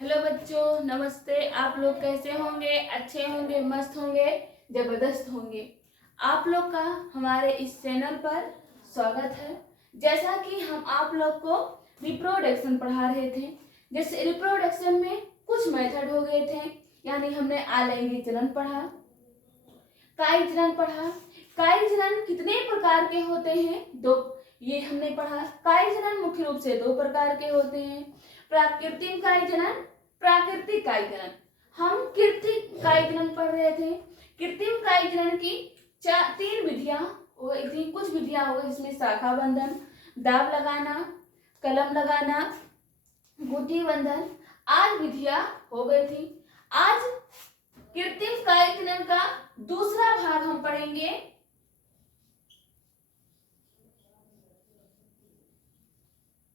Hello बच्चों, नमस्ते। आप लोग कैसे होंगे? अच्छे होंगे, मस्त होंगे, जबरदस्त होंगे। आप लोग का हमारे इस चैनल पर स्वागत है। जैसा कि हम आप लोग को रिप्रोडक्शन पढ़ा रहे थे, जैसे रिप्रोडक्शन में कुछ मेथड हो गए थे, यानी हमने अलैंगिक जनन पढ़ा, कायिक जनन पढ़ा। कायिक जनन कितने प्रकार के होते हैं? दो, ये हमने पढ़ा। कायिक जनन मुख्य रूप से दो प्रकार के होते हैं, प्राकृतिक कायिक जनन, प्राकृतिक कायिक जनन। हम कृत्रिम कायिक जनन पढ़ रहे थे। कृत्रिम कायिक जनन की तीन विधियां हो गई थी, कुछ विधियां हो गई, जिसमें शाखा बंधन, दाब लगाना, कलम लगाना, गुठी बंधन आज विधियां हो गई थी। आज कृत्रिम कायिक जनन का दूसरा भाग हम पढ़ेंगे।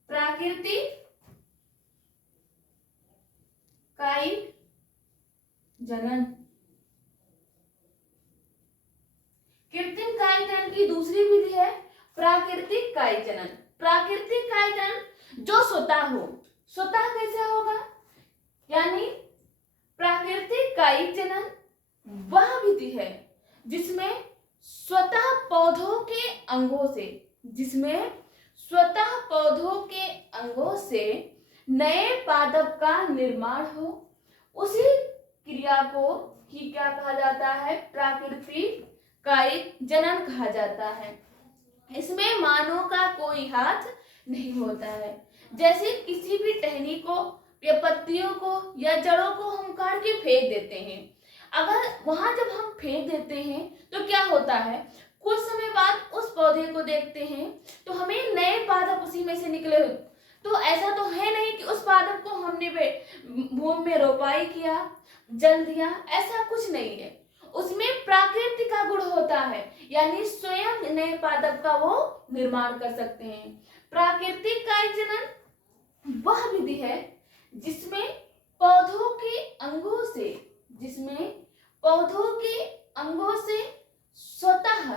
प्राकृतिक कायिक जनन। कृत्रिम कायिक जनन की दूसरी विधि है प्राकृतिक कायिक जनन। प्राकृतिक कायिक जनन जो स्वतः हो। स्वतः कैसे होगा? यानी प्राकृतिक कायिक जनन वह विधि है जिसमें स्वतः पौधों के अंगों से, जिसमें स्वतः पौधों के अंगों से नए पादप का निर्माण हो। उसी क्रिया को ही क्या कहा जाता है? प्राकृतिक कायिक जनन कहा जाता है। इसमें मानव का कोई हाथ नहीं होता है। जैसे किसी भी टहनी को या पत्तियों को या जड़ों को हम काट के फेंक देते हैं, अगर वहां जब हम फेंक देते हैं तो क्या होता है? कुछ समय बाद उस पौधे को देखते हैं तो हमें नए पादप उसी में से निकले। तो ऐसा तो है नहीं कि उस पादप को हमने भूमि में रोपाई किया, जल दिया, ऐसा कुछ नहीं है। उसमें प्राकृतिक का गुण होता है, यानी स्वयं नए पादप का वो निर्माण कर सकते हैं। प्राकृतिक कायिक जनन वह विधि है जिसमें पौधों के अंगों से, जिसमें पौधों के अंगों से स्वतः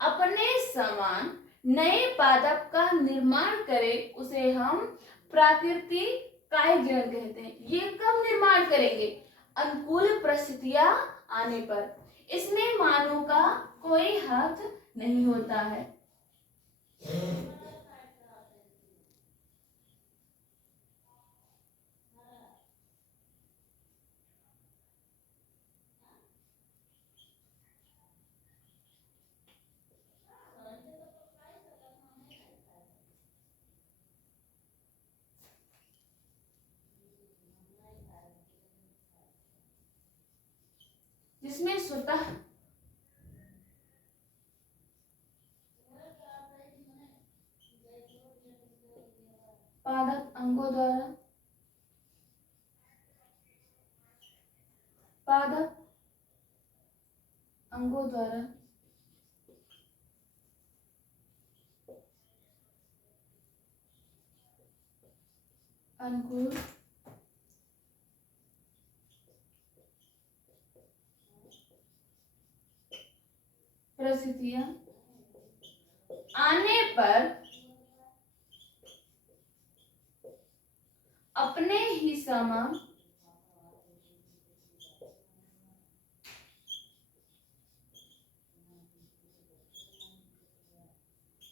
अपने समान नए पादप का निर्माण करे, उसे हम प्राकृतिक कायिक जनन कहते हैं। ये कब निर्माण करेंगे? अनुकूल परिस्थितियां आने पर। इसमें मानव का कोई हाथ नहीं होता है। जिसमें स्वतः पादप अंगों द्वारा, पादप अंगों द्वारा अनुकूल परिस्थितियां आने पर अपने ही समान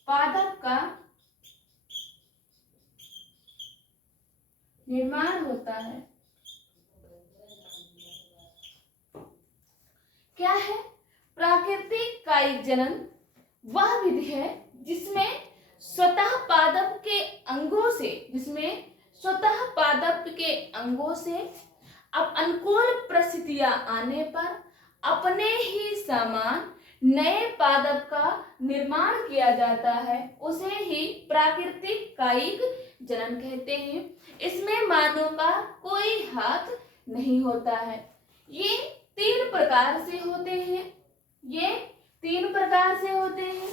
पादप का निर्माण होता है। क्या है प्राकृतिक कायिक जनन? वह विधि है जिसमें स्वतः पादप के अंगों से, जिसमें स्वतः पादप के अंगों से अब अनुकूल परिस्थितियां आने पर अपने ही समान नए पादप का निर्माण किया जाता है, उसे ही प्राकृतिक कायिक जनन कहते हैं। इसमें मानव का कोई हाथ नहीं होता है। ये तीन प्रकार से होते हैं। ये तीन प्रकार से होते हैं।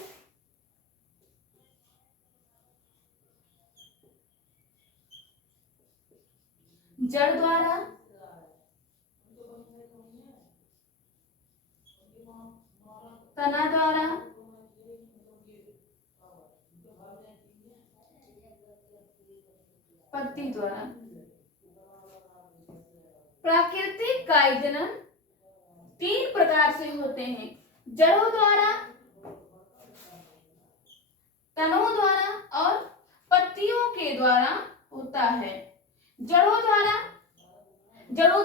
जड़ द्वारा, तना द्वारा, पत्ती द्वारा। प्राकृतिक काई जनन 3 प्रकार से होते हैं, जड़ों द्वारा, तनों द्वारा और पत्तियों के द्वारा होता है। जड़ों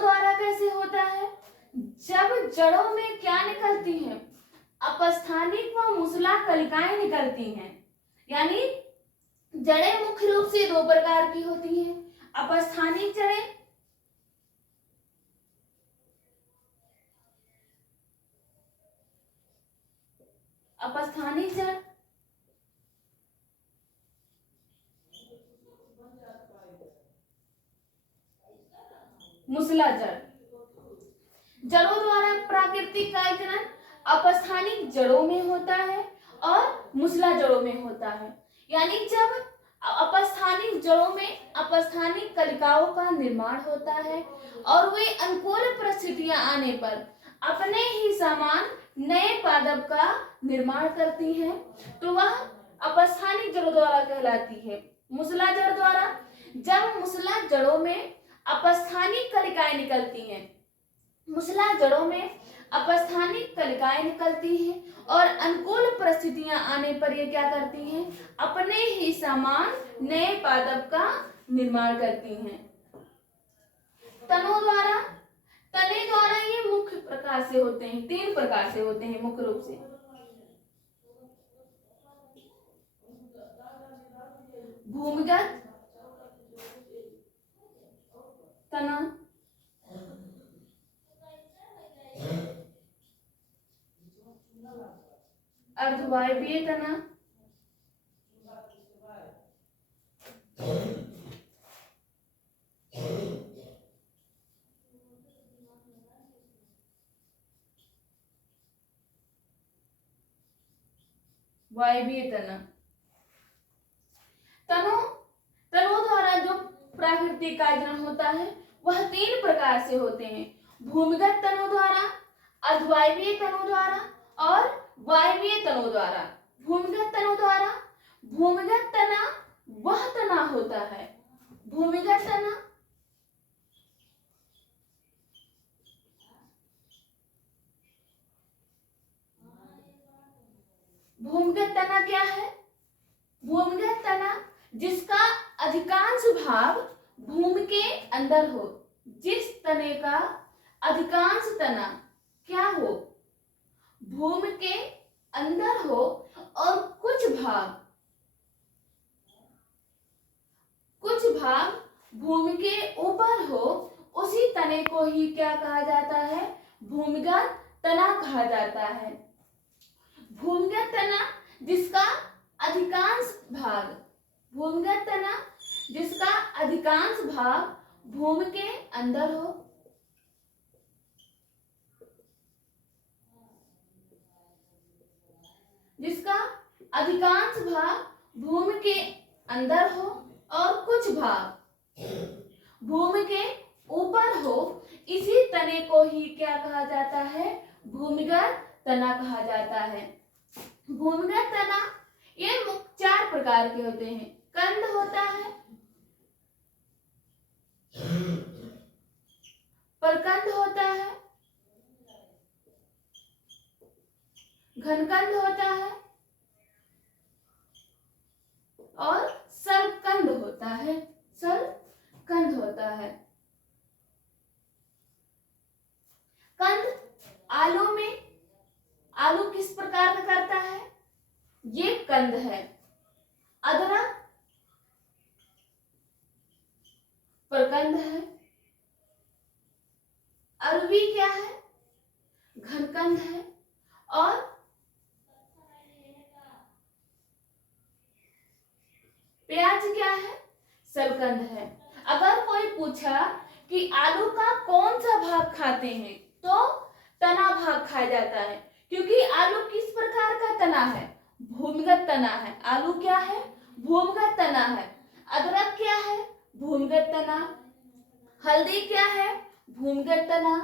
द्वारा कैसे होता है? जब जड़ों में क्या निकलती है? अपस्थानिक व मुसला कलिकाएं निकलती हैं। यानी जड़ें मुख्य रूप से 2 प्रकार की होती हैं, अपस्थानिक जड़ें अपस्थानिक जड़ मुसला जड़। जड़ों द्वारा प्राकृतिक काई जनन अपस्थानिक जड़ों में होता है और मुसला जड़ों में होता है। यानी जब अपस्थानिक जड़ों में अपस्थानिक कलिकाओं का निर्माण होता है और वे अनुकूल परिस्थितियां आने पर अपने ही समान नए पादप का निर्माण करती हैं, तो वह अपस्थानिक जड़ों द्वारा कहलाती है। मुसला जड़ द्वारा, जब मुसला जड़ों में अपस्थानिक कलिकाएं निकलती हैं, मुसला जड़ों में अपस्थानिक कलिकाएं निकलती हैं और अनुकूल परिस्थितियां आने पर ये क्या करती हैं? अपने ही समान नए पादप का निर्माण करती हैं। तनों द्वारा, तने द्वारा ये मुख्य प्रकार से होते हैं, 3 प्रकार से होते हैं मुख्य रूप से। भूमिगत तना, अर्धवायवीय तना, वायवीय तना। तनों द्वारा जो प्राकृतिक काई जनन होता है वह 3 प्रकार से होते हैं, भूमिगत तनों द्वारा, अर्धवायवीय तनों द्वारा और वायवीय तनों द्वारा। भूमिगत तनों द्वारा, भूमिगत तना वह तना होता है, भूमिगत तना भूमिगत तना क्या है? भूमिगत तना जिसका अधिकांश भाग भूमि के अंदर हो, जिस तने का अधिकांश तना क्या हो? भूमि के अंदर हो और कुछ भाग भूमि के ऊपर हो, उसी तने को ही क्या कहा जाता है? भूमिगत तना कहा जाता है। भूमिगत तना जिसका अधिकांश भाग, भूमिगत तना जिसका अधिकांश भाग भूमि के अंदर हो, जिसका अधिकांश भाग भूमि के अंदर हो और कुछ भाग भूमि के ऊपर हो, इसी तने को ही क्या कहा जाता है? भूमिगत तना कहा जाता है। भूमिगत तना ये मुख्य 4 प्रकार के होते हैं, कंद होता है, परकंद होता है, घनकंद होता है और सरकंद होता है, सरकंद होता है। कंद आलू किस प्रकार का करता है? ये कंद है। अदरक प्रकंद है। अरबी क्या है? घनकंद है। और प्याज क्या है? सरकंद है। अगर कोई पूछा कि आलू का कौन सा भाग खाते हैं, तो तना भाग खाया जाता है, क्योंकि आलू किस प्रकार का तना है? भूमिगत तना है। आलू क्या है? भूमिगत तना है। अदरक क्या है? भूमिगत तना। हल्दी क्या है? भूमिगत तना।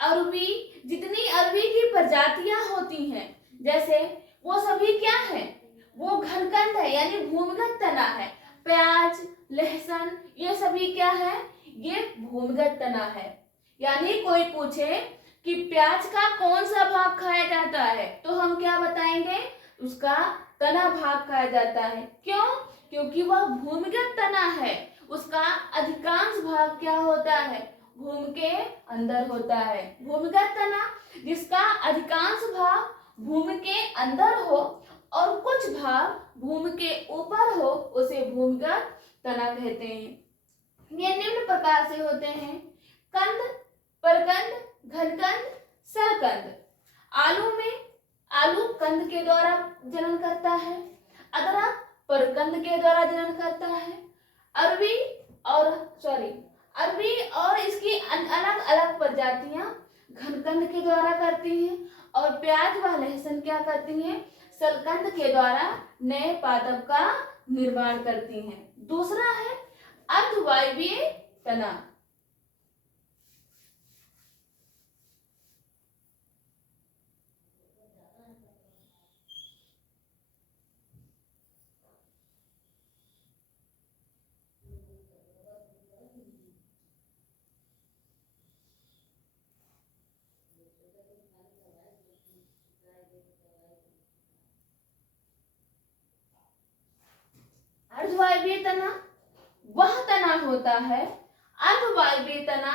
अरबी, जितनी अरबी की प्रजातियां होती हैं, जैसे वो सभी क्या है? वो घनकंद है, यानी भूमिगत तना है। प्याज, लहसुन, ये सभी क्या है? ये भूमिगत तना है। यानी कोई पूछे कि प्याज का कौन सा भाग खाया जाता है तो हम क्या बताएंगे, उसका तना भाग खाया जाता है। क्यों? क्योंकि वह भूमिगत तना है, उसका अधिकांश भाग क्या होता है, भूमि के अंदर होता है। भूमिगत तना जिसका अधिकांश भाग भूमि के अंदर हो और कुछ भाग भूमि के ऊपर हो उसे भूमिगत तना कहते हैं। ये निम्न प्रकार से होते हैं: कंद, परकंद, घनकंद, सरकंद। आलू कंद के द्वारा जनन करता है, अदरक परकंद के द्वारा जनन करता है, अरबी और इसकी अलग अलग प्रजातियां घनकंद के द्वारा करती हैं और प्याज व लहसुन क्या करती हैं, सरकंद के द्वारा नए पादप का निर्माण करती हैं। दूसरा है अर्धवायवीय तना। अर्धवायवीय तना वह तना होता है, अर्धवायवीय तना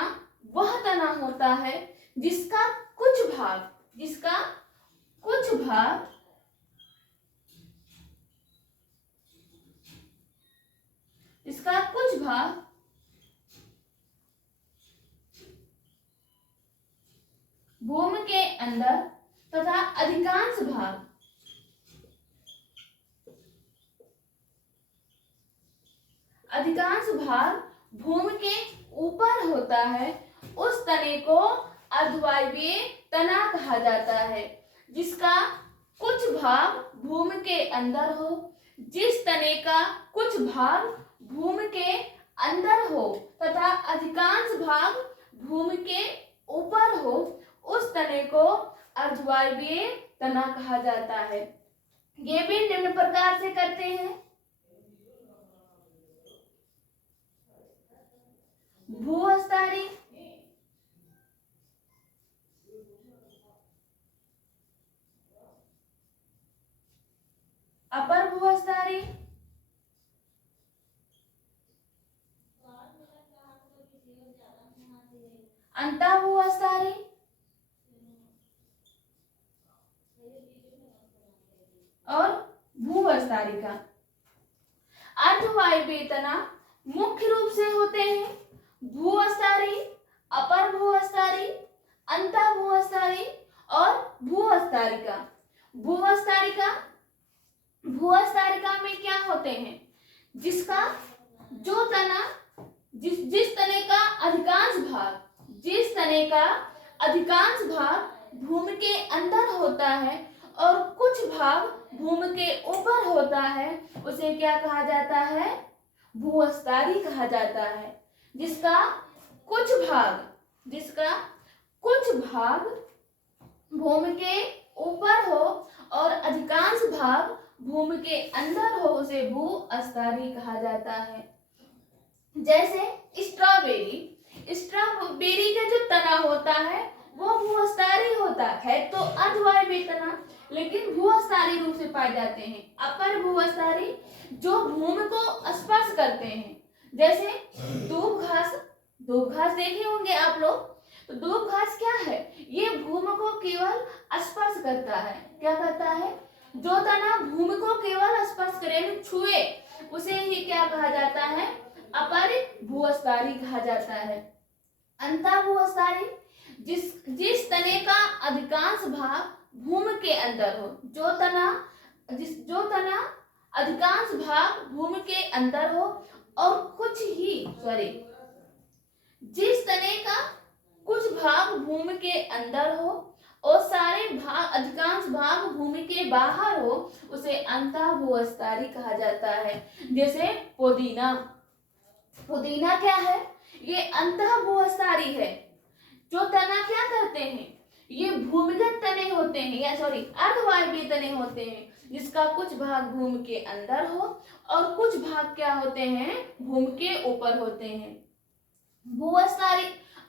वह तना होता है जिसका कुछ भाग भूमि के अंदर तथा अधिकांश भाग भूमि के ऊपर होता है, उस तने को अर्धवायवीय तना कहा जाता है। जिसका कुछ भाग भूमि के अंदर हो, जिस तने का कुछ भाग भूमि के अंदर हो तथा अधिकांश भाग भूमि के ऊपर हो, उस तने को अर्धवायवीय तना कहा जाता है। ये भी निम्न प्रकार से करते हैं: भूअस्तारी, अपर भूअस्तारी, अंतः भूअस्तारी और भूअस्तारिका। अर्धवायवीय तना मुख्य रूप से होते हैं भूअस्तारी, अपर भूअस्तारी, अंतः भूअस्तारी और भूअस्तारिका। भूअस्तारिका में क्या होते हैं, जिसका जो तना जिस तने का अधिकांश भाग भूमि के अंदर होता है और कुछ भाग भूमि के ऊपर होता है, उसे क्या कहा जाता है, भूअस्तारी कहा जाता है। जिसका कुछ भाग भूमि के ऊपर हो और अधिकांश भाग भूमि के अंदर हो, उसे भूअस्तारी कहा जाता है। जैसे स्ट्रॉबेरी का जो तना होता है वो भूअस्तारी होता है, तो अर्धवायवीय तना, लेकिन भूअस्तारी रूप से पाए जाते हैं। अपर भूअस्तारी जो भूमि को स्पर्श करते हैं, जैसे दूब घास देखे होंगे आप लोग। तो दूब घास क्या है, ये भूमि को केवल स्पर्श करता है। क्या करता है, जो तना भूमि को केवल स्पर्श करे, छुए, उसे ही क्या कहा जाता है, अपर भूअस्तारी कहा जाता है। अंतः भूअस्तारी जिस तने का अधिकांश भाग भूमि के अंदर हो, जो तना अधिकांश भाग भूमि के अंदर हो और जिस तने का कुछ भाग भूमि के अंदर हो और अधिकांश भाग भूमि के बाहर हो, उसे अंतः भूअस्तारी कहा जाता है। जैसे पुदीना क्या है, ये अंतः भूअस्तारी है। जो तना क्या करते हैं, ये भूमिगत तने होते हैं, अर्धवायवीय तने होते हैं, जिसका कुछ भाग भूमि के अंदर हो और कुछ भाग क्या होते हैं, भूमि के ऊपर होते हैं।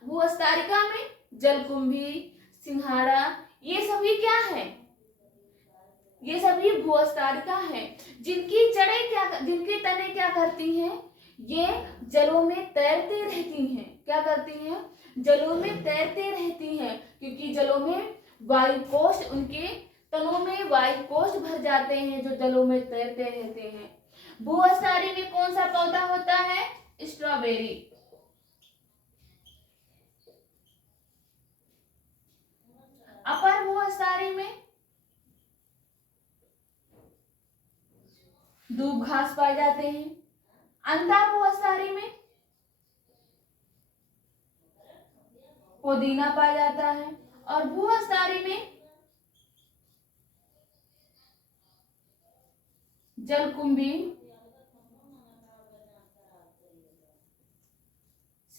भूअस्तारिका में जलकुंभी, सिंघाड़ा, ये सभी क्या है? ये सभी भूअस्तारिका है, जिनकी तने क्या करती हैं? ये जलों में तैरती रहती हैं। क्या करती हैं? जलों में तैरती रहती हैं, क्योंकि जलों में वायुकोष, उनके तनों में वायुकोष भर जाते हैं जो जलों में तैरते रहते हैं। भूअस्तारी में कौन सा पौधा होता है? स्ट्रॉबेरी। अपर भूअस्तारी में दूब घास पाए जाते हैं। अंतर भूअस्तारी में पुदीना पाया जाता है। और भूअस्तारी में जलकुंभी,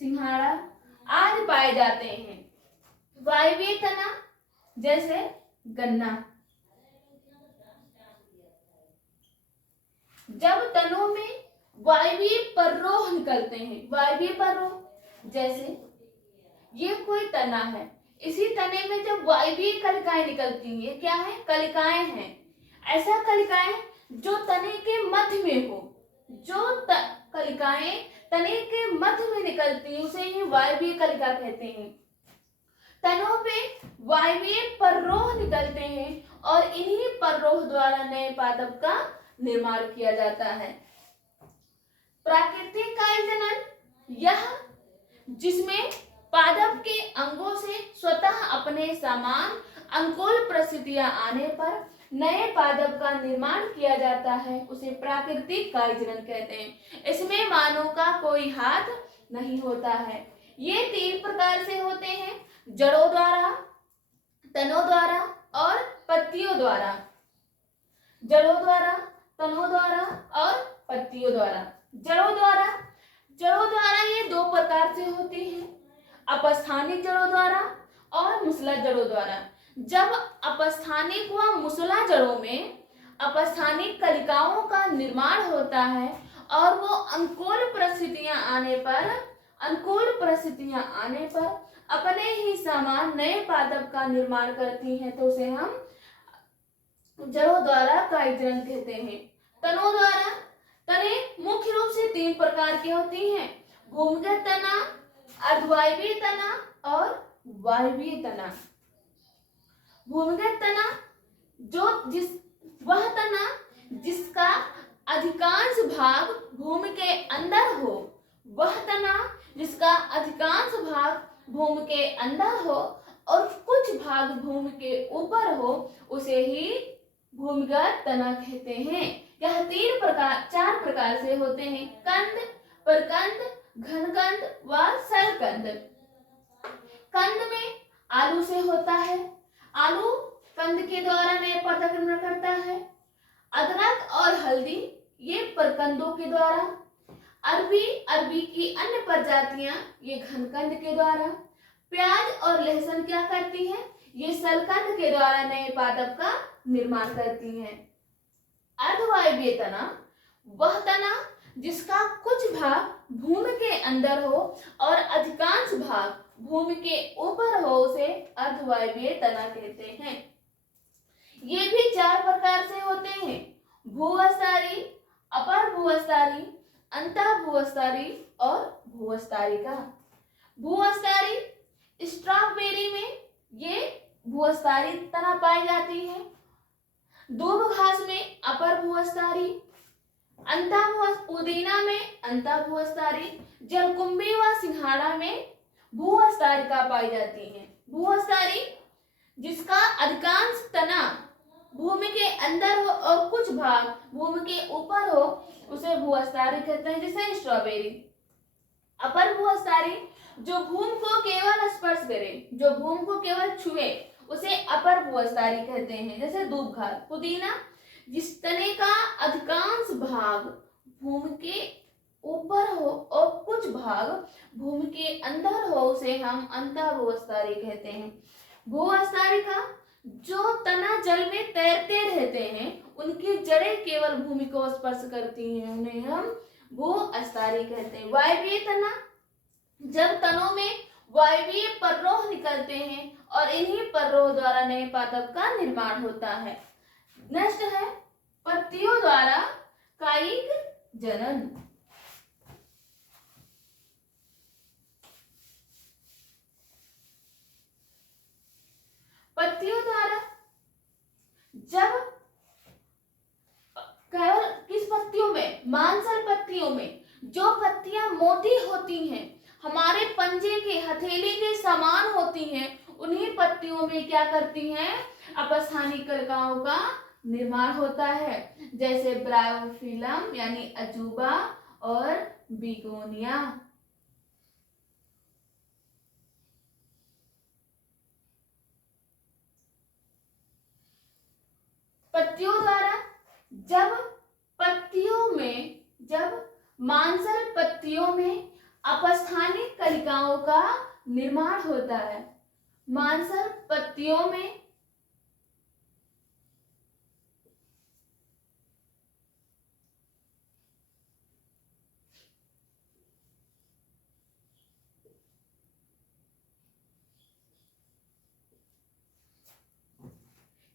सिंघाड़ा आदि पाए जाते हैं। वायवीय तना जैसे गन्ना। जब तनों में वायवीय पर्रोह निकलते हैं, वायवीय पर्रोह जैसे ये कोई तना है, इसी तने में जब वायवीय कलिकाएं निकलती हैं, क्या है? कलिकाएं हैं। ऐसा कलिकाएं जो तने के मध्य में हो, कलिकाएं तने के मध्य में निकलती हैं, उसे ही वायवीय कलिका कहते हैं। तनों पे वायवीय पर्रोह निकलते हैं और इन्हीं पर्रोह द्वारा नए पादप का निर्माण किया जाता है। प्राकृतिक कायजनन, यह जिसमें पादप के अंगों से स्वतः अपने समान अनुकूल परिस्थितियां आने पर नए पादप का निर्माण किया जाता है, उसे प्राकृतिक कायजनन कहते हैं। इसमें मानव का कोई हाथ नहीं होता है। ये 3 प्रकार से होते हैं: जड़ों द्वारा, तनों द्वारा और पत्तियों द्वारा। जड़ों द्वारा, तनों द्वारा और पत्तियों द्वारा। जड़ों द्वारा ये 2 प्रकार से होती हैं: अपस्थानिक जड़ों द्वारा और मुसला जड़ों द्वारा। जब अपस्थानिक व मुसला जड़ों में अपस्थानिक कलिकाओं का निर्माण होता है और वो अनुकूल परिस्थितियां आने पर अपने ही समान नए पादप का निर्माण करती हैं, तो उसे हम जड़ों द्वारा कायजनन कहते हैं। तनों द्वारा, तने मुख्य रूप से 3 प्रकार की होती हैं: भूमिगत तना, अर्धवायवीय तना और वायवीय तना। भूमिगत तना वह तना जिसका अधिकांश भाग भूमि के अंदर हो, वह तना जिसका अधिकांश भाग भूमि के अंदर हो और कुछ भाग भूमि के ऊपर हो, उसे ही भूमिगत तना कहते हैं। यह 4 प्रकार से होते हैं: कंद, प्रकंद, घनकंद व सरकंद। कंद में आलू से होता है। आलू कंद के द्वारा नए पादप का निर्माण करता है। अदरक और हल्दी ये प्रकंदों के द्वारा। अरबी की अन्य प्रजातियां ये घनकंद के द्वारा। प्याज और लहसुन क्या करती हैं? ये सरकंद के द्वारा नए पादप का निर्माण करती हैं। अर्धवायवीय तना वह तना जिसका कुछ भाग भूमि के अंदर हो और अधिकांश भाग भूमि के ऊपर हो, उसे अर्धवायवीय तना कहते हैं। ये भी 4 प्रकार से होते हैं: भूअस्तारी, अपर भूअस्तारी, अंतः भूअस्तारी और भूअस्तारिका। भूअस्तारी स्ट्रॉबेरी में ये भूअस्तारी तना पाई जाती है। दूब घास में अपर भूअस्तारी, पुदीना में अंतः भूअस्तारी, जलकुंभी व सिंघाड़ा में भूअस्तारिका पाई जाती है। भूअस्तारी जिसका अधिकांश तना भूमि के अंदर हो और कुछ भाग भूमि के ऊपर हो, उसे भूअस्तारी कहते हैं, जैसे स्ट्रॉबेरी। अपर भूअस्तारी जो भूमि को केवल स्पर्श करे, जो भूमि को केवल छुए, उसे अपर भूअस्तारी कहते हैं, जैसे दूब घास। पुदीना जिस तने का अधिकांश भाग भूमि के ऊपर हो और कुछ भाग भूमि के अंदर हो, उसे हम अंतः भूअस्तारी कहते हैं। भूअस्तारिका जो तना जल में तैरते रहते हैं, उनकी जड़ें केवल भूमि को स्पर्श करती हैं, उन्हें हम भूअस्तारी कहते हैं। वायवीय तना जब तनों में वायवीय पर्रोह निकलते हैं और इन्हीं पर्रोह द्वारा नए पादप का निर्माण होता है। नेक्स्ट है पत्तियों द्वारा कायिक जनन। पत्तियों द्वारा जब केवल किस पत्तियों में, मांसल पत्तियों में, जो पत्तियां मोटी होती हैं, हमारे पंजे के हथेली के समान होती हैं, उन्हीं पत्तियों में क्या करती हैं, अपस्थानिक कलिकाओं का निर्माण होता है, जैसे ब्रायोफिलम यानी अजूबा और बिगोनिया। पत्तियों द्वारा जब मांसल पत्तियों में अपस्थानिक कलिकाओं का निर्माण होता है, मांसल पत्तियों में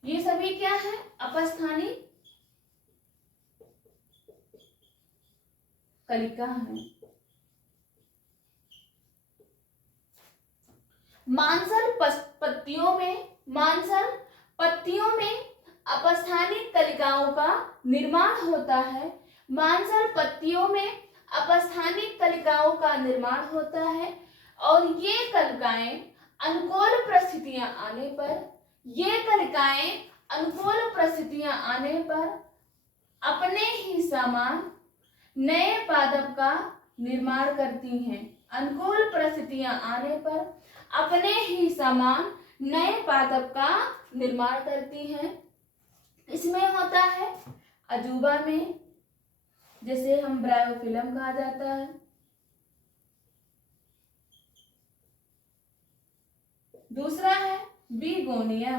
ये सभी क्या है, अपस्थानिक कलिका है। मांसल पत्तियों में अपस्थानिक कलिकाओं का निर्माण होता है, मांसल पत्तियों में अपस्थानिक कलिकाओं का निर्माण होता है, और ये कलिकाएं अनुकूल परिस्थितियां आने पर अपने ही समान नए पादप का निर्माण करती हैं। अनुकूल परिस्थितियां आने पर अपने ही समान नए पादप का निर्माण करती हैं। इसमें होता है अजूबा में, जैसे हम ब्रायोफिलम कहा जाता है, दूसरा है बिगोनिया,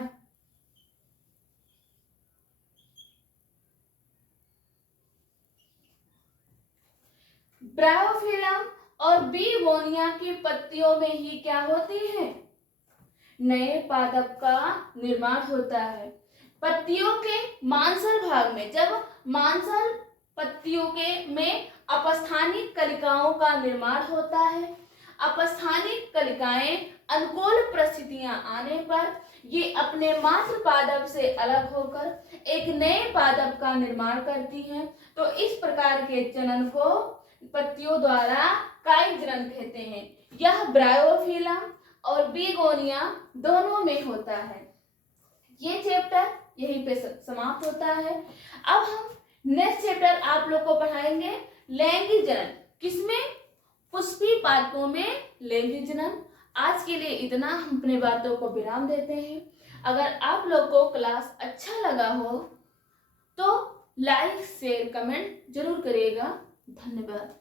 ब्रायोफिलम और बिगोनिया की पत्तियों में ही क्या होती है, नए पादप का निर्माण होता है। पत्तियों के मांसल भाग में, जब मांसल पत्तियों के में अपस्थानिक कलिकाओं का निर्माण होता है, अपस्थानिक कलिकाएं अनुकूल परिस्थितियां आने पर ये अपने मातृ पादप से अलग होकर एक नए पादप का निर्माण करती हैं। तो इस प्रकार के जनन को पत्तियों द्वारा कायिक जनन कहते हैं। यह ब्रायोफिलम और बिगोनिया दोनों में होता है। ये चैप्टर यहीं पे समाप्त होता है। अब हम नेक्स्ट चैप्टर आप लोग को पढ़ाएंगे लैंगिक जनन, किसमें, पुष्पी पादपों में लैंगिक जनन। आज के लिए इतना, हम अपने बातों को विराम देते हैं। अगर आप लोग को क्लास अच्छा लगा हो तो लाइक शेयर कमेंट जरूर करिएगा। धन्यवाद।